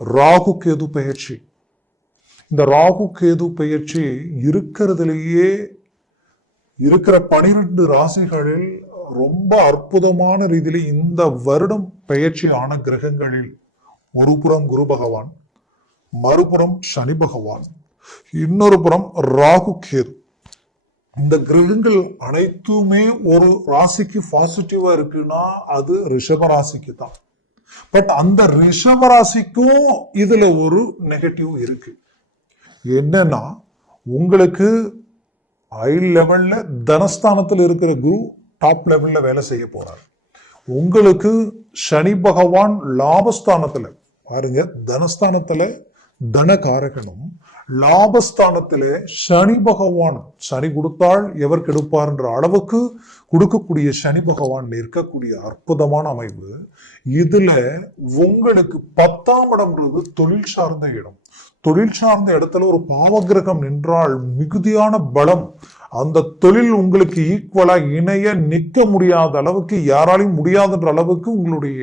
ராகு கேது பெயர்ச்சி. இந்த ராகு கேது பெயர்ச்சி இருக்கிறதுலேயே இருக்கிற பனிரெண்டு ராசிகளில் ரொம்ப அற்புதமான ரீதியில இந்த வருடம் பெயர்ச்சி ஆன கிரகங்களில் ஒருபுறம் குரு பகவான் மறுபுறம் சனி பகவான் இன்னொரு புறம் ராகு கேது. இந்த கிரகங்கள் அனைத்துமே ஒரு ராசிக்கு பாசிட்டிவா இருக்குன்னா அது ரிஷப ராசிக்கு தான். பட் அந்த ரிஷபராசிக்கும் இதுல ஒரு நெகட்டிவ் இருக்கு. என்னன்னா உங்களுக்கு ஹை லெவல்ல தனஸ்தானத்தில் இருக்கிற குரு டாப் லெவல்ல வேலை செய்ய போறார். உங்களுக்கு சனி பகவான் லாபஸ்தானத்துல பாருங்க தனஸ்தானத்துல தனகாரகனும் லாபஸ்தானத்திலே சனி பகவான் சனி கொடுத்தால் எவர் கெடுப்பார்ன்ற அளவுக்கு கொடுக்கக்கூடிய சனி பகவான் நிற்கக்கூடிய அற்புதமான அமைப்பு இதுல உங்களுக்கு பத்தாம் இடம்ன்றது தொழில் சார்ந்த இடம். தொழில் சார்ந்த இடத்துல ஒரு பாவகிரகம் நின்றால் மிகுதியான பலம். அந்த தொழில் உங்களுக்கு ஈக்குவலா இணைய நிற்க முடியாத அளவுக்கு யாராலையும் முடியாதுன்ற அளவுக்கு உங்களுடைய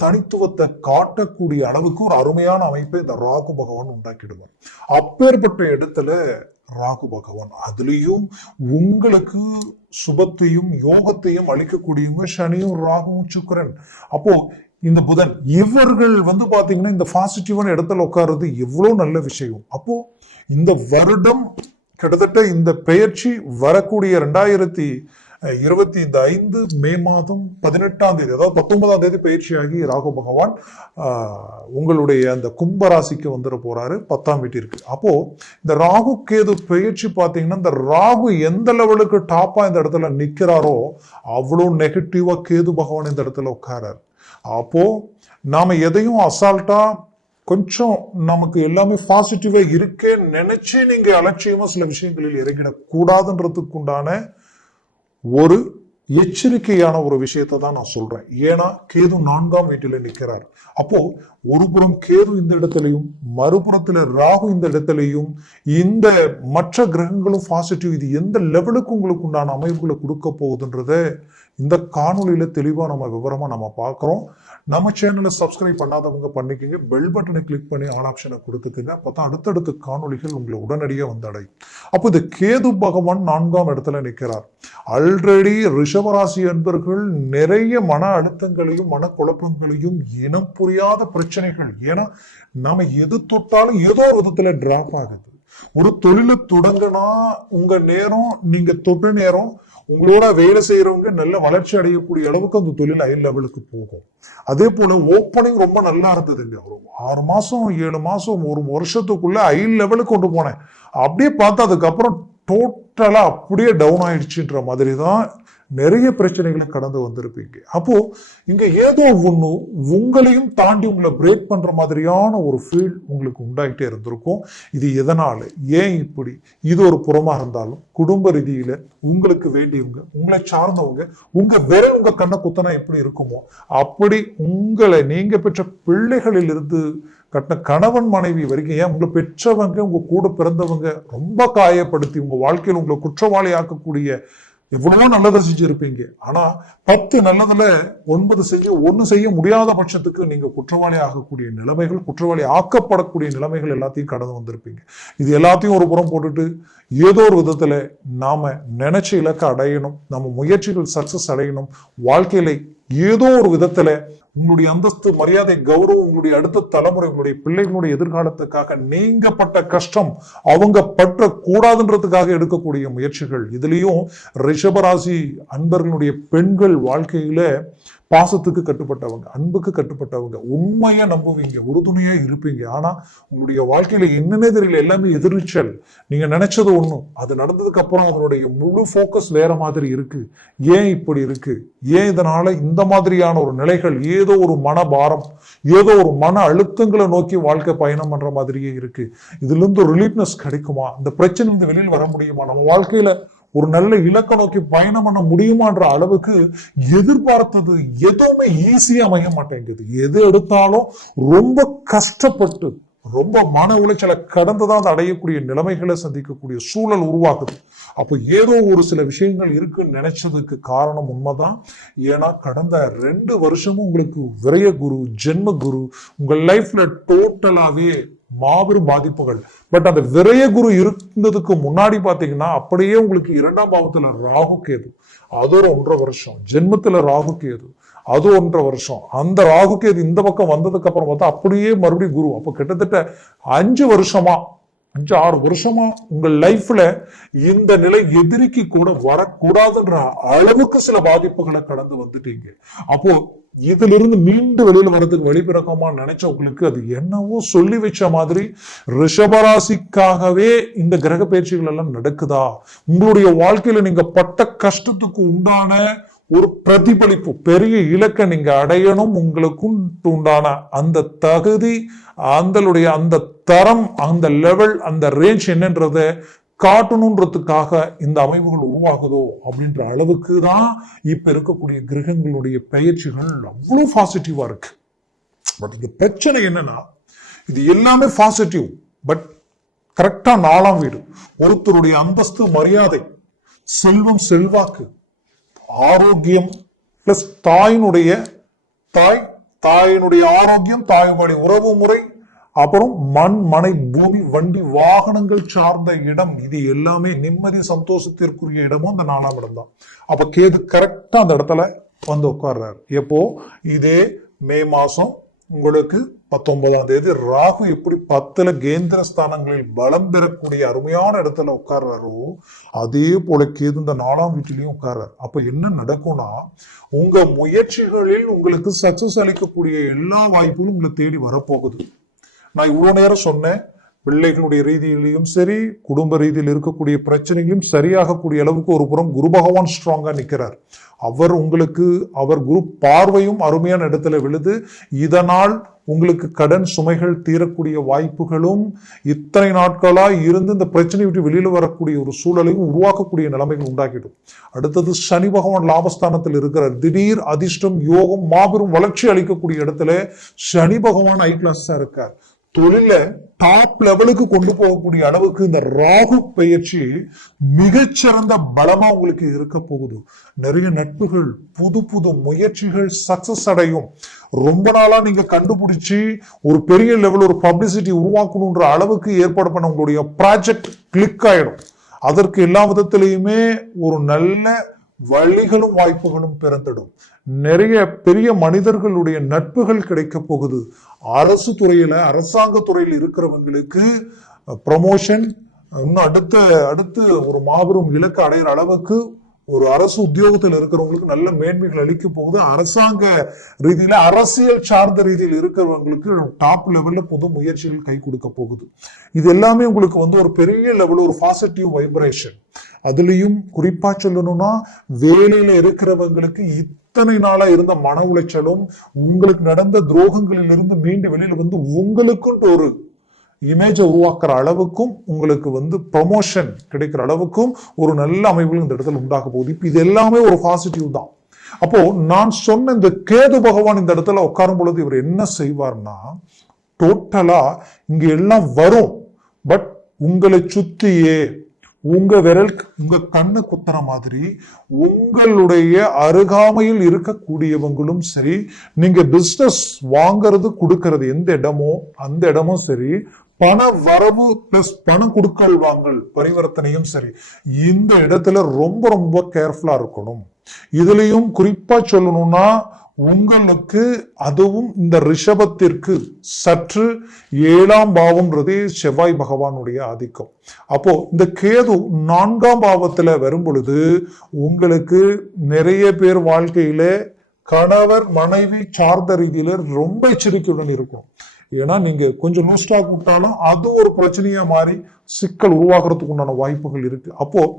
தனித்துவத்தை காட்டக்கூடிய அளவுக்கு ஒரு அருமையான அமைப்பை இந்த ராகு பகவான் உண்டாக்கிடுவார். அப்பேற்பட்ட இடத்துல ராகு பகவான் அதுலேயும் உங்களுக்கு சுபத்தையும் யோகத்தையும் அளிக்கக்கூடியவங்க சனியும் ராகுவும் சுக்கரன். அப்போ இந்த புதன் இவர்கள் வந்து பார்த்தீங்கன்னா இந்த பாசிட்டிவான இடத்துல உட்கார்றது எவ்வளோ நல்ல விஷயம். அப்போ இந்த வருடம் கிட்டத்தட்ட இந்த பெயர்ச்சி வரக்கூடிய ரெண்டாயிரத்தி இருபத்தி இந்த ஐந்து மே மாதம் பதினெட்டாம் தேதி அதாவது பத்தொன்பதாம் தேதி பயிற்சியாகி ராகு பகவான் உங்களுடைய அந்த கும்ப ராசிக்கு வந்துட போறாரு பத்தாம் வீட்டிற்கு. அப்போ இந்த ராகு கேது பயிற்சி பார்த்தீங்கன்னா இந்த ராகு எந்த லெவலுக்கு டாப்பா இந்த இடத்துல நிற்கிறாரோ அவ்வளோ நெகட்டிவா கேது பகவான் இந்த இடத்துல உட்காரார். அப்போ நாம எதையும் அசால்ட்டா கொஞ்சம் நமக்கு எல்லாமே பாசிட்டிவா இருக்கே நினைச்சு நீங்க அலட்சியமா சில விஷயங்களில் இறங்கிடக்கூடாதுன்றதுக்கு உண்டான ஒரு எச்சரிக்கையான ஒரு விஷயத்தை தான் நான் சொல்றேன். ஏன்னா கேது நான்காம் வீட்டில நிற்கிறார். அப்போ ஒரு புறம் கேது இந்த இடத்துலையும் மறுபுறத்துல ராகு இந்த இடத்துலையும் இந்த மற்ற கிரகங்களும் பாசிட்டிவ் இது எந்த லெவலுக்கு உங்களுக்கு உண்டான அமைப்புகளை கொடுக்க போகுதுன்றத இந்த காணொலியில தெளிவா நம்ம விவரமா நம்ம பார்க்குறோம். நம்ம சேனலை சப்ஸ்கிரைப் பண்ணாதவங்க பண்ணிக்கோங்க. பெல் பட்டனை கிளிக் பண்ணி ஆல் ஆப்ஷனை கொடுத்துக்குங்க. அப்பதான் அடுத்தடுத்த காணொளிகள் உங்களை உடனடியாக வந்து அடையும் அப்போ இந்த கேது பகவான் நான்காம் இடத்துல நிற்கிறார் ஆல்ரெடி ரிஷபராசி என்பர்கள் நிறைய மன அழுத்தங்களையும் மனக்குழப்பங்களையும் இனம் புரியாத பிரச்சனைகள். ஏன்னா நம்ம எது தொட்டாலும் ஏதோ ஒரு விதத்தில் டிராப் ஆகுது. ஒரு தொழிலை தொடங்கினா உங்க நேரம் நீங்க தொட்டு நேரம் உங்களோட வேலை செய்யறவங்க நல்ல வளர்ச்சி அடையக்கூடிய அளவுக்கு அந்த தொழில் ஹை லெவலுக்கு போகும். அதே போல ஓப்பனிங் ரொம்ப நல்லா இருந்ததுங்க. ஒரு ஆறு மாசம் ஏழு மாசம் ஒரு வருஷத்துக்குள்ள ஹை லெவலுக்கு கொண்டு போனேன். அப்படியே பார்த்தா அதுக்கப்புறம் டோட்டலா அப்படியே டவுன் ஆயிடுச்சுன்ற மாதிரி தான் நிறைய பிரச்சனைகளை கடந்து வந்திருப்பீங்க. அப்போ இங்க ஏதோ ஒண்ணு உங்களையும் தாண்டி உங்களை பிரேக் பண்ற மாதிரியான ஒரு ஃபீல் உங்களுக்கு உண்டாகிட்டே இருந்திருக்கும். இது எதனால? ஏன் இப்படி? இது ஒரு புறமா இருந்தாலும் குடும்ப ரீதியில உங்களுக்கு வேண்டியவங்க உங்களை சார்ந்தவங்க உங்க விரல் உங்க கண்ணை குத்தனா எப்படி இருக்குமோ அப்படி உங்களை நீங்க பெற்ற பிள்ளைகளில் இருந்து கட்டின கணவன் மனைவி வரைக்கும் ஏன் உங்களை பெற்றவங்க உங்க கூட பிறந்தவங்க ரொம்ப காயப்படுத்தி உங்க வாழ்க்கையில் உங்களை குற்றவாளி ஆக்கக்கூடிய எவ்வளவோ நல்லதை செஞ்சிருப்பீங்க. ஆனா பத்து நல்லதுல ஒன்பது செஞ்சு ஒண்ணு செய்ய முடியாத பட்சத்துக்கு நீங்க குற்றவாளி ஆகக்கூடிய நிலைமைகள் குற்றவாளி ஆக்கப்படக்கூடிய நிலைமைகள் எல்லாத்தையும் கடந்து வந்திருப்பீங்க. இது எல்லாத்தையும் ஒரு புறம் போட்டுட்டு ஏதோ ஒரு விதத்தில் நாம நினைச்ச இலக்கை அடையணும் நம்ம முயற்சிகள் சக்ஸஸ் அடையணும் வாழ்க்கையில ஏதோ ஒரு விதத்துல உங்களுடைய அந்தஸ்து மரியாதை கௌரவம் உங்களுடைய அடுத்த தலைமுறை உங்களுடைய பிள்ளைகளுடைய எதிர்காலத்துக்காக நீங்கப்பட்ட கஷ்டம் அவங்க பற்ற கூடாதுன்றதுக்காக எடுக்கக்கூடிய முயற்சிகள். இதுலயும் ரிஷபராசி அன்பர்களுடைய பெண்கள் வாழ்க்கையில பாசத்துக்கு கட்டுப்பட்டவங்க அன்புக்கு கட்டுப்பட்டவங்க உண்மையா நம்புவீங்க உறுதுணையா இருப்பீங்க. ஆனா உங்களுடைய வாழ்க்கையில என்னன்னே தெரியல எல்லாமே எதிர்ச்சல் நீங்க நினைச்சது ஒண்ணும் அது நடந்ததுக்கு அப்புறம் அதனுடைய முழு ஃபோக்கஸ் வேற மாதிரி இருக்கு. ஏன் இப்படி இருக்கு? ஏன் இதனால இந்த மாதிரியான ஒரு நிலைகள் ஏதோ ஒரு மனபாரம் ஏதோ ஒரு மன அழுத்தங்களை நோக்கி வாழ்க்கை பயணம் பண்ற மாதிரியே இருக்கு. இதுல இருந்து ரிலீஃப்னஸ் கிடைக்குமா? இந்த பிரச்சனை இருந்து வெளியில் வர முடியுமா? நம்ம வாழ்க்கையில ஒரு நல்ல இலக்கை நோக்கி பயணம் பண்ண முடியுமான்ற அளவுக்கு எதிர்பார்த்தது எதுவுமே ஈஸியாக அமைய மாட்டேங்குது. எது எடுத்தாலும் ரொம்ப கஷ்டப்பட்டு ரொம்ப மன உளைச்சலை கடந்துதான் அதை அடையக்கூடிய நிலைமைகளை சந்திக்கக்கூடிய சூழல் உருவாகுது. அப்போ ஏதோ ஒரு சில விஷயங்கள் இருக்குன்னு நினைச்சதுக்கு காரணம் உண்மைதான். ஏன்னா கடந்த ரெண்டு வருஷமும் உங்களுக்கு விரய குரு ஜென்ம குரு உங்கள் லைஃப்ல டோட்டலாகவே மாபெரும் பாதிப்புகள். பட் அந்த விரய குரு இருந்ததுக்கு முன்னாடி பாத்தீங்கன்னா அப்படியே உங்களுக்கு இரண்டாம் பாவத்துல ராகு கேது. அது ஒரு ஒன்றரை வருஷம். ஜென்மத்துல ராகு கேது. அது ஒன்றரை வருஷம். அந்த ராகு கேது இந்த பக்கம் வந்ததுக்கு அப்புறம் பார்த்தா அப்படியே மறுபடியும் குரு. அப்போ கிட்டத்தட்ட அஞ்சு வருஷமா அஞ்சு ஆறு வருஷமா உங்க லைஃப்ல இந்த நிலை எதிரிக்கு கூட வரக்கூடாதுன்ற அளவுக்கு சில பாதிப்புகளை கடந்து வந்துட்டீங்க. அப்போ இதுல இருந்து மீண்டு வெளியில வர்றதுக்கு வழிபிறக்கமா நினைச்சவங்களுக்கு அது என்னவோ சொல்லி வச்ச மாதிரி ரிஷபராசிக்காகவே இந்த கிரக பயிற்சிகள் எல்லாம் நடக்குதா? உங்களுடைய வாழ்க்கையில நீங்க பட்ட கஷ்டத்துக்கு உண்டான ஒரு பிரதிபலிப்பு பெரிய இலக்கை நீங்க அடையணும் உங்களுக்கும் உண்டான அந்த தகுதி அந்தளுடைய அந்த தரம் அந்த லெவல் அந்த ரேஞ்ச் என்னன்றத காட்டணுன்றதுக்காக இந்த அமைப்புகள் உருவாகுதோ அப்படின்ற அளவுக்கு தான் இப்ப இருக்கக்கூடிய கிரகங்களுடைய பயிற்சிகள் அவ்வளவு பாசிட்டிவா இருக்கு. பட் இங்க பிரச்சனை என்னன்னா இது எல்லாமே பாசிட்டிவ் பட் கரெக்டா நாலாம் வீடு ஒருத்தருடைய அந்தஸ்து மரியாதை செல்வம் செல்வாக்கு ஆரோக்கியம் பிளஸ் தாயினுடைய தாய் தாயினுடைய ஆரோக்கியம் தாயுமாடி உறவு முறை அப்புறம் மண் மனை பூமி வண்டி வாகனங்கள் சார்ந்த இடம் இது எல்லாமே நிம்மதி சந்தோஷத்திற்குரிய இடமும் அந்த நாலாம் இடம் தான். அப்ப கேது கரெக்டா அந்த இடத்துல வந்து உட்கார்றாரு. எப்போ? இதே மே மாசம் உங்களுக்கு பத்தொன்பதாம் தேதி ராகு எப்படி பத்துல கேந்திர ஸ்தானங்களில் பலம் பெறக்கூடிய அருமையான இடத்துல உட்கார்றாரோ அதே போல கேது இந்த நாலாம் வீட்டிலையும் உட்கார்றார். அப்ப என்ன நடக்கும்னா உங்க முயற்சிகளில் உங்களுக்கு சக்சஸ் அளிக்கக்கூடிய எல்லா வாய்ப்புகளும் உங்களை தேடி வரப்போகுது. நான் இவ்வளவு நேரம் சொன்னேன் பிள்ளைகளுடைய ரீதியிலையும் சரி குடும்ப ரீதியில் இருக்கக்கூடிய பிரச்சனைகளையும் சரியாகக்கூடிய அளவுக்கு ஒரு புறம் குரு பகவான் ஸ்ட்ராங்காக நிற்கிறார் அவர் உங்களுக்கு அவர் குரு பார்வையும் அருமையான இடத்துல விழுது. இதனால் உங்களுக்கு கடன் சுமைகள் தீரக்கூடிய வாய்ப்புகளும் இத்தனை நாட்களாக இருந்து இந்த பிரச்சனை விட்டு வெளியில் வரக்கூடிய ஒரு சூழலையும் உருவாக்கக்கூடிய நிலைமைகள் உண்டாக்கிடும். அடுத்தது சனி பகவான் லாபஸ்தானத்தில் இருக்கிறார். திடீர் அதிர்ஷ்டம் யோகம் மாபெரும் வளர்ச்சி அளிக்கக்கூடிய இடத்துல சனி பகவான் ஐ கிளாஸாக இருக்கார். தொழில டாப் லெவலுக்கு கொண்டு போகக்கூடிய அளவுக்கு இந்த ராகு பயிற்சி மிகச்சிறந்த பலமா உங்களுக்கு இருக்க போகுது. நிறைய நட்புகள் புது புது முயற்சிகள் சக்சஸ் அடையும். ரொம்ப நாளா நீங்க கண்டுபிடிச்சு ஒரு பெரிய லெவல் ஒரு பப்ளிசிட்டி உருவாக்கணுன்ற அளவுக்கு ஏற்பாடு பண்ண உங்களுடைய ப்ராஜெக்ட் கிளிக் ஆயிடும். அதற்கு எல்லா விதத்திலையுமே ஒரு நல்ல வழிகளும் வாய்ப்புகளும் பிறந்திடும். நிறைய பெரிய மனிதர்களுடைய நட்புகள் கிடைக்க போகுது. அரசு துறையில அரசாங்க துறையில் இருக்கிறவங்களுக்கு ப்ரமோஷன் இன்னும் அடுத்த அடுத்து ஒரு மாபெரும் இலக்கு அடையிற அளவுக்கு ஒரு அரசு உத்தியோகத்தில் இருக்கிறவங்களுக்கு நல்ல மேன்மைகள் அளிக்க போகுது. அரசாங்க ரீதியில அரசியல் சார்ந்த ரீதியில் இருக்கிறவங்களுக்கு டாப் லெவல்ல புது முயற்சிகள் கை கொடுக்க போகுது. இது எல்லாமே உங்களுக்கு வந்து ஒரு பெரிய லெவல் ஒரு பாசிட்டிவ் வைப்ரேஷன் அதுலயும் குறிப்பா சொல்லணும்னா வேலையில இருக்கிறவங்களுக்கு இத்தனை நாளா இருந்த மன உளைச்சலும் உங்களுக்கு நடந்த துரோகங்களிலிருந்து மீண்டு வெளியில வந்து உங்களுக்குன்ட்டு ஒரு இமேஜை உருவாக்குற அளவுக்கும் உங்களுக்கு வந்து ப்ரமோஷன் கிடைக்கிற அளவுக்கும் ஒரு நல்ல அமைப்புகள் இந்த இடத்துல உண்டாக போகுது. இப்போ இது எல்லாமே ஒரு பாசிட்டிவ் தான். அப்போ நான் சொன்ன இந்த கேது பகவான் இந்த இடத்துல உட்காரும் பொழுது இவர் என்ன செய்வார்னா டோட்டலா இங்க எல்லாம் வரும். பட் உங்களை சுத்தியே உங்க விரல் உங்க கண்ணு குத்துற மாதிரி உங்களுடைய அருகாமையில் இருக்கக்கூடியவங்களும் சரி நீங்க பிஸ்னஸ் வாங்குறது கொடுக்கறது எந்த இடமோ அந்த இடமும் சரி பண வரவு பிளஸ் பணம் கொடுக்கல் வாங்கல் பரிவர்த்தனையும் சரி இந்த இடத்துல ரொம்ப ரொம்ப கேர்ஃபுல்லா இருக்கணும். இதுலயும் குறிப்பா சொல்லணும்னா உங்களுக்கு அதுவும் இந்த ரிஷபத்திற்கு சற்று ஏழாம் பாவம்ன்றதே செவ்வாய் பகவானுடைய ஆதிக்கம். அப்போ இந்த கேது நான்காம் பாவத்துல வரும் பொழுது உங்களுக்கு நிறைய பேர் வாழ்க்கையில கணவர் மனைவி சார்ந்த ரீதியில ரொம்ப எச்சரிக்கையுடன் இருக்கும். ஏன்னா நீங்கள் கொஞ்சம் லூஸ் ஸ்டாக் விட்டாலும் அது ஒரு பிரச்சனையாக மாறி சிக்கல் உருவாக்குறதுக்கு உண்டான வாய்ப்புகள் இருக்கு. அப்போது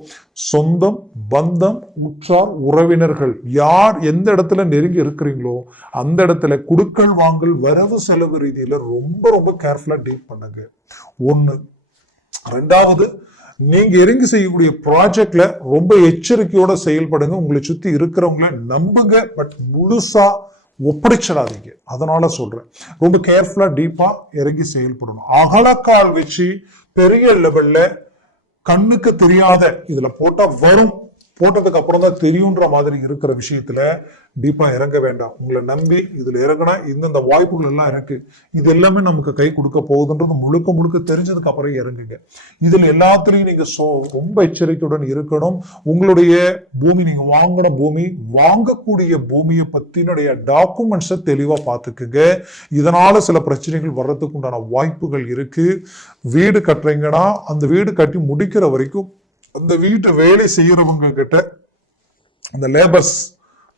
சொந்தம் பந்தம் உற்றார் உறவினர்கள் யார் எந்த இடத்துல நெருங்கி இருக்கிறீங்களோ அந்த இடத்துல குடுக்கல் வாங்கல் வரவு செலவு ரீதியில ரொம்ப ரொம்ப கேர்ஃபுல்லாக டீல் பண்ணுங்க. ஒன்று ரெண்டாவது நீங்க இறங்கி செய்யக்கூடிய ப்ராஜெக்ட்ல ரொம்ப எச்சரிக்கையோட செயல்படுங்க. உங்களை சுத்தி இருக்கிறவங்கள நம்புங்க. பட் முழுசா ஒப்படைச்சிடாதீங்க. அதனால சொல்றேன். ரொம்ப கேர்ஃபுல்லா டீப்பா இறங்கி செயல்படணும். அகலக்கால் வச்சு பெரிய லெவல்ல கண்ணுக்கு தெரியாத இதுல போட்டா வரும். போட்டதுக்கு அப்புறம் தான் தெரியுன்ற மாதிரி இருக்கிற விஷயத்துல டீப்பா இறங்க வேண்டாம். உங்களை நம்பி இதுல இறங்கினா இந்தந்த வாய்ப்புகள் எல்லாம் இருக்கு. இது எல்லாமே நமக்கு கை கொடுக்க போகுதுன்றது முழுக்க முழுக்க தெரிஞ்சதுக்கு அப்புறம் இறங்குங்க. இதுல எல்லாத்துலயும் நீங்க ரொம்ப எச்சரிக்கையுடன் இருக்கணும். உங்களுடைய பூமி நீங்க வாங்கின பூமி வாங்கக்கூடிய பூமியை பத்தினுடைய டாக்குமெண்ட்ஸை தெளிவா பார்த்துக்குங்க. இதனால சில பிரச்சனைகள் வர்றதுக்கு உண்டான வாய்ப்புகள் இருக்கு. வீடு கட்டுறீங்கன்னா அந்த வீடு கட்டி முடிக்கிற வரைக்கும் அந்த வீட்டை வேலை செய்யறவங்க கிட்ட அந்த லேபர்ஸ்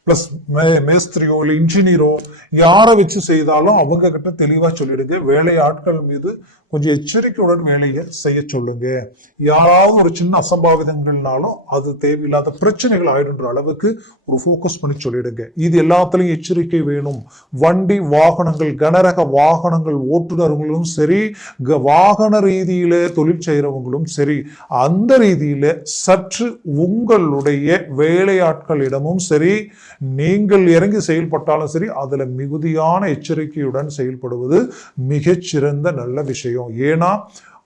பிளஸ் மேஸ்திரியோ இல்லை இன்ஜினியரோ யாரை வச்சு செய்தாலும் அவங்க கிட்ட தெளிவாக சொல்லிடுங்க. வேலை ஆட்கள் மீது கொஞ்சம் எச்சரிக்கையுடன் வேலையை செய்ய சொல்லுங்க. யாராவது ஒரு சின்ன அசம்பாவிதங்கள்னாலும் அது தேவையில்லாத பிரச்சனைகள் ஆயிடுன்ற அளவுக்கு ஒரு ஃபோக்கஸ் பண்ணி சொல்லிடுங்க. இது எல்லாத்துலேயும் எச்சரிக்கை வேணும். வண்டி வாகனங்கள் கனரக வாகனங்கள் ஓட்டுநர்களும் சரி க- வாகன ரீதியில தொழில் செய்கிறவங்களும் சரி அந்த ரீதியில சற்று உங்களுடைய வேலையாட்களிடமும் சரி நீங்கள் இறங்கி செயல்பட்டாலும் சரி அதில் மிகுதியான எச்சரிக்கையுடன் செயல்படுவது மிகச்சிறந்த நல்ல விஷயம். ஏன்னா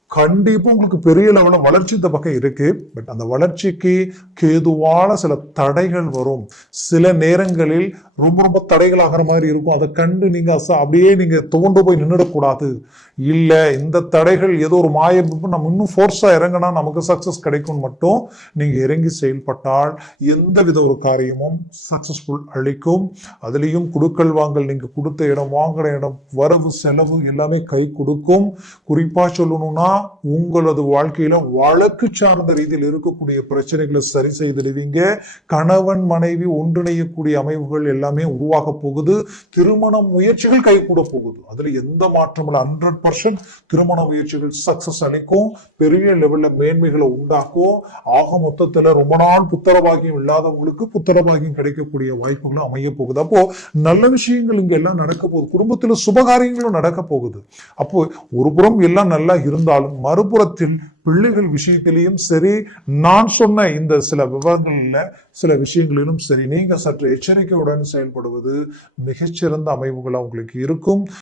கண்டிப்பாக உங்களுக்கு பெரிய லெவலில் வளர்ச்சி இந்த பக்கம் இருக்குது பட் அந்த வளர்ச்சிக்கு கேதுவான சில தடைகள் வரும். சில நேரங்களில் ரொம்ப ரொம்ப தடைகள் ஆகிற மாதிரி இருக்கும். அதை கண்டு நீங்கள் அச- அப்படியே நீங்கள் துவண்டு போய் நின்றுடக்கூடாது இல்லை இந்த தடைகள் ஏதோ ஒரு மாய நம்ம இன்னும் ஃபோர்ஸாக இறங்கினா நமக்கு சக்ஸஸ் கிடைக்கும் மட்டும் நீங்கள் இறங்கி செயல்பட்டால் எந்த வித ஒரு காரியமும் சக்ஸஸ்ஃபுல் அளிக்கும். அதுலேயும் குடுக்கல் வாங்கல் நீங்கள் கொடுத்த இடம் வாங்குற இடம் வரவு செலவு எல்லாமே கை கொடுக்கும். குறிப்பாக சொல்லணும்னா உங்களது வாழ்க்கையில் வழக்கு சார்ந்த ரீதியில் இருக்கக்கூடிய பிரச்சனைகளை சரி செய்திடுவீங்க. கணவன் மனைவி ஒன்றிணையக்கூடிய அமைவுகள் எல்லாம் உருவாக போகுது. திருமண முயற்சிகள் கை கூட போகுது. அதுல எந்த மாற்றமும் இல்லை. ஹண்ட்ரட் பர்சன்ட் திருமண முயற்சிகள் சக்சஸ் அளிக்கும். பெரிய லெவல்ல மேன்மைகளை உண்டாக்கும். ஆக மொத்தத்துல ரொம்ப நாள் புத்திரபாகியம் இல்லாதவங்களுக்கு புத்திரபாகியம் கிடைக்கக்கூடிய வாய்ப்புகளும் அமைய போகுது. அப்போ நல்ல விஷயங்கள் இங்க எல்லாம் நடக்க போகுது. குடும்பத்துல சுபகாரியங்களும் நடக்க போகுது. அப்போ ஒரு புறம் எல்லாம் நல்லா இருந்தாலும் மறுபுறத்தில் பிள்ளைகள் விஷயத்திலையும் சரி நான் சொன்ன இந்த சில விவரங்களில் சில விஷயங்களிலும் சரி நீங்கள் சற்று எச்சரிக்கையுடன் செயல்படுவது மிகச்சிறந்த அமைவுகளா உங்களுக்கு இருக்கும்.